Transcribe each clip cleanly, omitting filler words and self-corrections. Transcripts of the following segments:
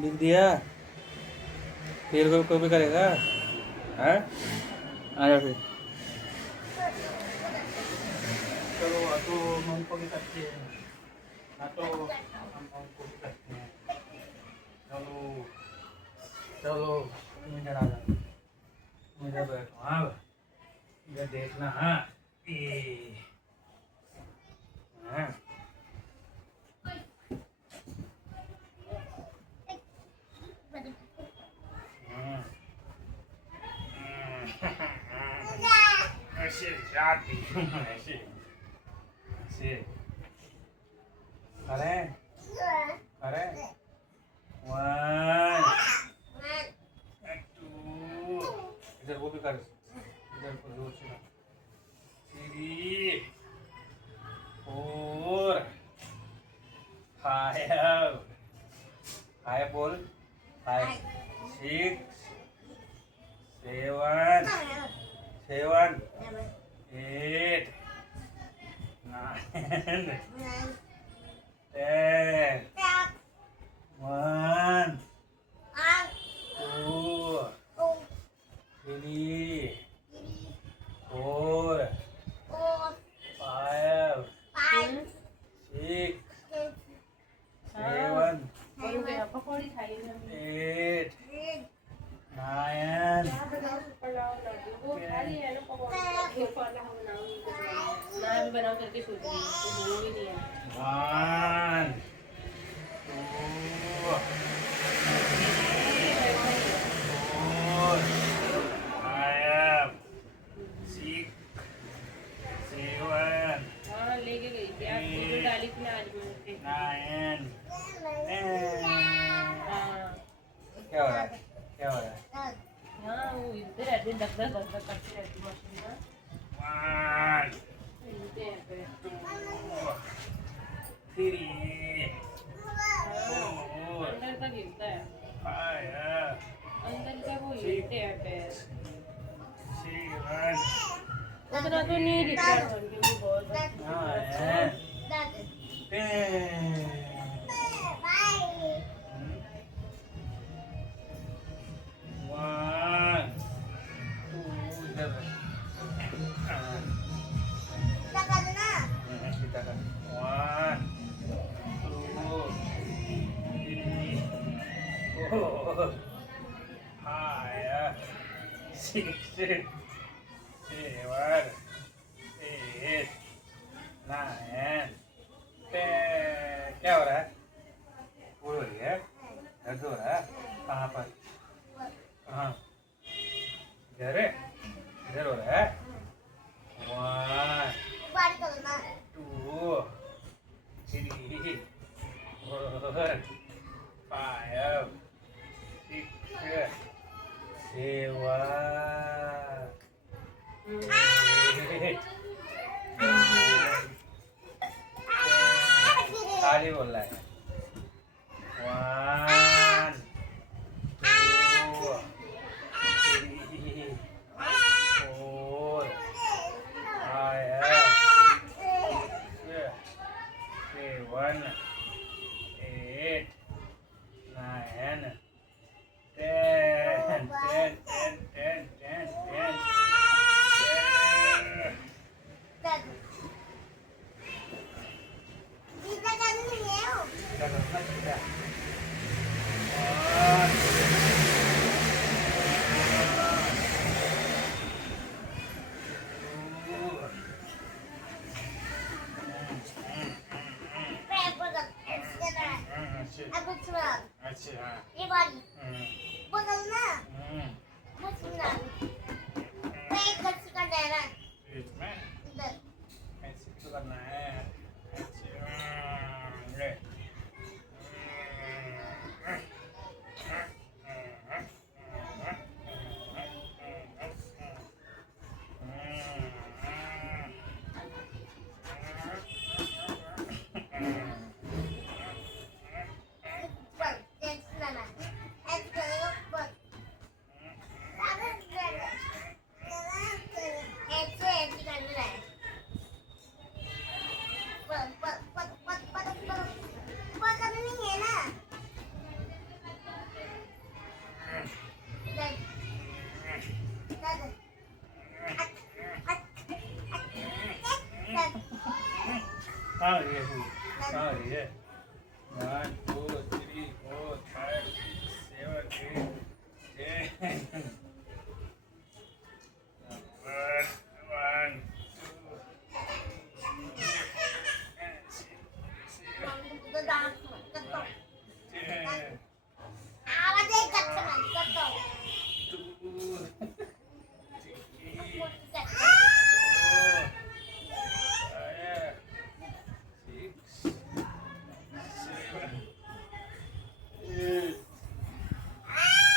लिख दिया। फिर कोई भी करेगा। हाँ, आ जा फिर। चलो तो हम को भी करते हैं। हाँ तो हम को भी करते हैं। चलो चलो तुम इधर आ जाओ। तुम इधर बैठो। हाँ, इधर देखना। हाँ, ये हाँ। हाँ, ऐसे जाती ऐसे ऐसे अरे अरे 1 2 इधर वो भी कर। इधर को जोर से 3 4 5 5 बोल 5 6 7 8 9 10 1 2 3 4 5 6 7 पकौड़ी खाई हमने 8 9 वो खा रही है ना पकौड़ी ना भी बनाओ करके सोच रही है तो बोलो भी नहीं है 1 2 4 5 6 7 हाँ लेके गई थी आप वीडियो डाली थी ना आज मैंने 9 हाँ क्या हो रहा है? क्या हो रहा है? हाँ वो इधर रहते दस दस दस दस करती रहती मशीन ना 1 मिलते हैं पे 2 3 4 अंदर का गिरता है 5 अंदर का वो गिरते हैं पे 7 उतना तो नहीं गिरता क्योंकि वो बहुत 10 1 2 इधर kita kan 1 2 3 4 5 6 7 8 9 10 क्या हो रहा है? फूल हो रही है? दर्द हो रहा है? कहाँ पर? कहाँ? इधर है? इधर हो रहा है? 1 2 3 4 5 6 7 खाली बोल रहा है 1 2 3 4 5 7 8 9 10 10 10 10 10 Kita karena kita. अच्छा ये वाली बदलना बस ना मैं एक बच्ची का लेना इसमें इधर ऐसे तो करना है ऐसे ले बस ऐसे लेना ऐसे करेगा बस ऐसे ऐसे करना है कहाँ हो रही है तू? कहाँ हो रही है? 1 2 3 4 5 6 7 8 10 1 तुझं डान्स करतो. 10 आवाज ऐकत नाही करतो. 2 मोठी करतो. 6 7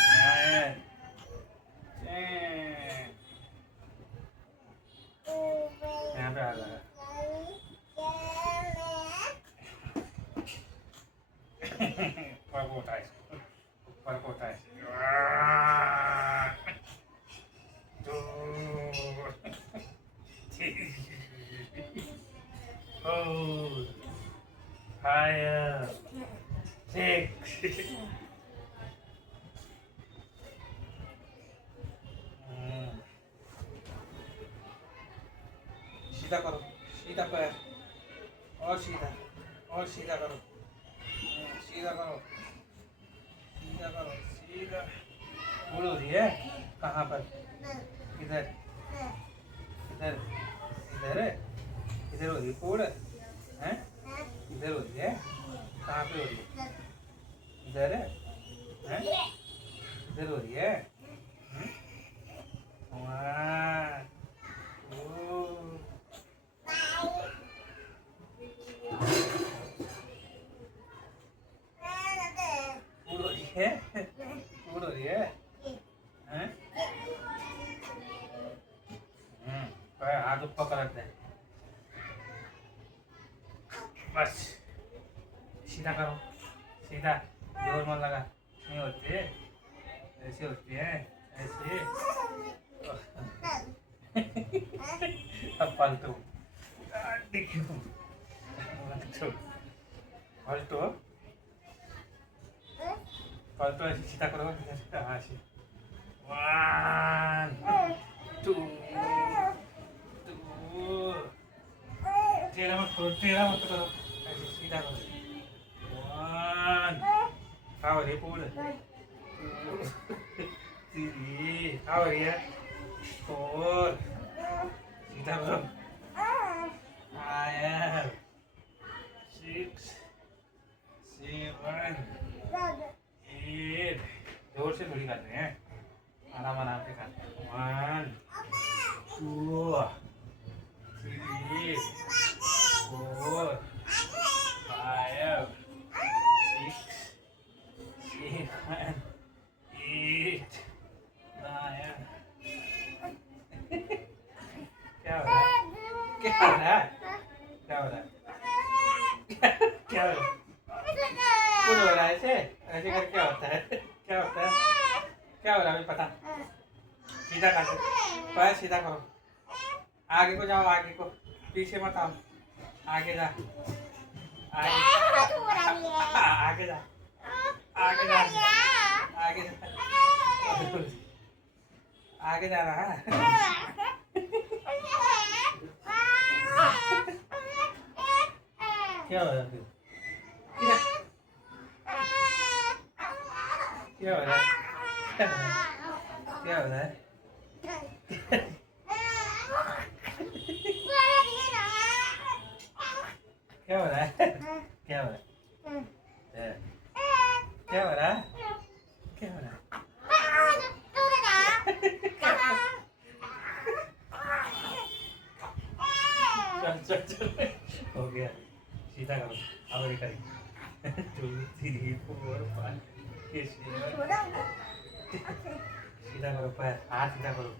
8 9 10 यहाँ पे आ रहा है ऊपर को उठाए ऊपर को उठाए 1 2 3 4 5 6 सीधा करो सीधा पैर और सीधा करो सीधा करो सीधा करो सीधा भूल हो रही है कहाँ पर इधर इधर इधर इधर हो रही है पूड़ है इधर हो रही है कहाँ पे हो रही है इधर है इधर हो रही है 1 2 पूड़ हो रही है पूड़ हो रही है हैं? पैर हाथ ऊपर कर रखते हैं बस सीधा करो सीधा जोर मत लगा नहीं होती है ऐसे होती है ऐसे अब पलटो देखियो पलटो पलटो ऐसे सीधा करो हाँ ऐसे 1 2 टेढ़ा मत करो ऐसे सीधा करो 1 how are you पूर्ण 2 3 how are you 4 सीधा करो 5 6 7 8 जोर से थोड़ी करते हैं आराम आराम से करते हैं 1 2 3 4 5 6 7 8 9 क्या हो रहा है क्या हो रहा है क्या हो रहा है क्या हो रहा है कुछ हो रहा है ऐसे ऐसे कर क्या होता है क्या होता है क्या हो रहा है अभी पता सीधा कर पैर सीधा करो आगे को जाओ आगे को पीछे मत आओ आगे जा आगे आगे जा आगे जा आगे जा आगे जा रहा है क्या हो रहा है फिर क्या हो रहा है क्या हो रहा है क्या हो रहा है क्या हो रहा है क्या हो रहा है क्या हो रहा है चल चल चल हो गया सीधा करो अब ये करेंगे 2 3 4 5 सीधा करो पैर हाथ सीधा करो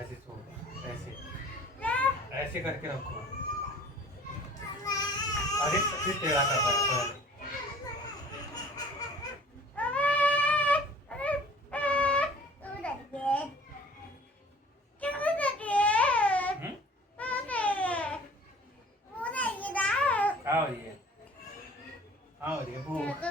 ऐसे छोड़ो ऐसे ऐसे करके रखो अरे फिर टेढ़ा करता है पैर हाँ हो रही है हाँ हो रही है भूख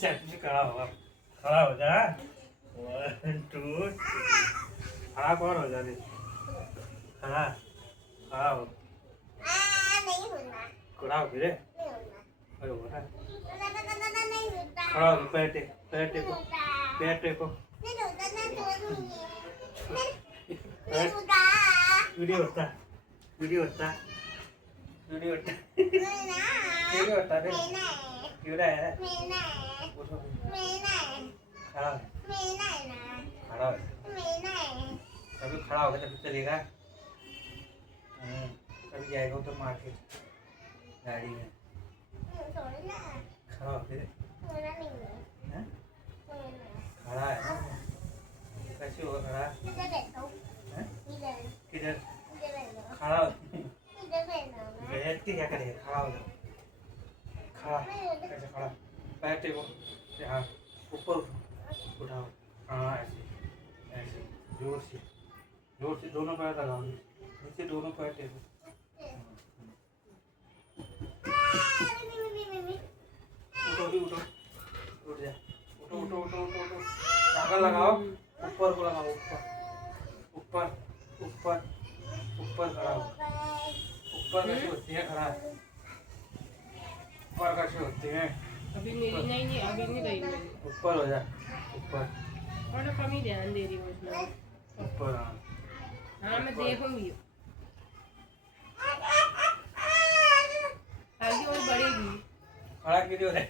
सेट से खड़ा हो, खड़ा हो जा। 1 2 खड़ा कौन हो जा रे, खड़ा खड़ा हो, नहीं होना, खड़ा हो रे, नहीं होना, अरे हो ना, नहीं होता, खड़ा हो, पैर टेक, पैर टेको, पैर टेको, नहीं होता, नहीं पैर होता, वीडियो होता, वीडियो होता, वीडियो होता, वीडियो होता रे, क्यों रहा है, उठो, खड़ा हो, खड़ा हो, अभी खड़ा होगा तभी चलेगा, तभी जाएगा उधर मार्केट गाड़ी में, खड़ा हो फिर, हैं? खड़ा है ना, कैसे होगा खड़ा, हैं? किधर, खड़ा हो, बैठ के क्या करेगा, खड़ा हो जाओ, खड़ा, कैसे खड़ा, पैर टेको, हाँ ऊपर उठो, उठाओ, हाँ ऐसे ऐसे जोर से दोनों पैर लगाओ, नीचे दोनों पैर टेको, उठो भी उठो, उठ जा, उठो उठो उठो उठो उठो, टांगा लगाओ, ऊपर को लगाओ, ऊपर ऊपर ऊपर ऊपर खड़ा हो, ऊपर कैसे होती है खड़ा, ऊपर कैसे होती है, अभी मेरी नहीं अभी नहीं गई मेरी। ऊपर हो जा, ऊपर और कम ही ध्यान दे रही हूँ उसमें। ऊपर, हाँ मैं देखूंगी, आगे और बढ़ेगी। खड़ा क्यों हो रहा है?